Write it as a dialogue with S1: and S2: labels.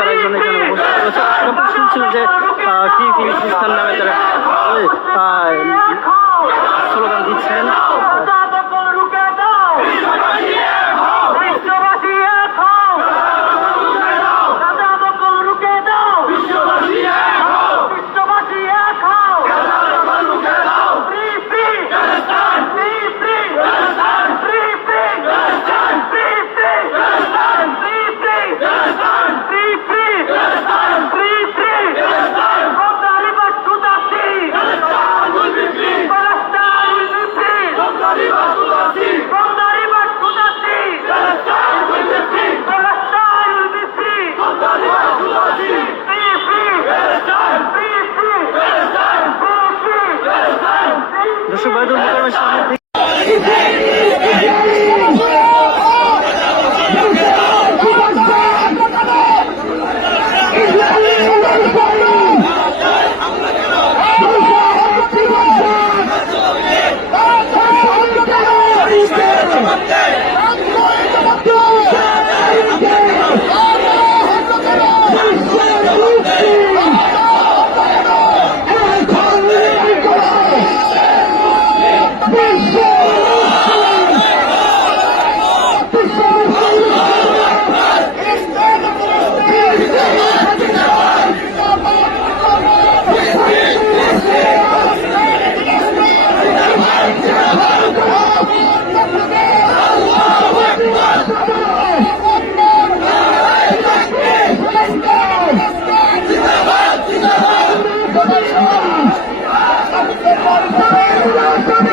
S1: তারা এখানে এখানে উপস্থিত রয়েছে যখন শুনছিল যে ফি ফিলিস্তিন নামে তারা 我是一杯一杯 Thank you.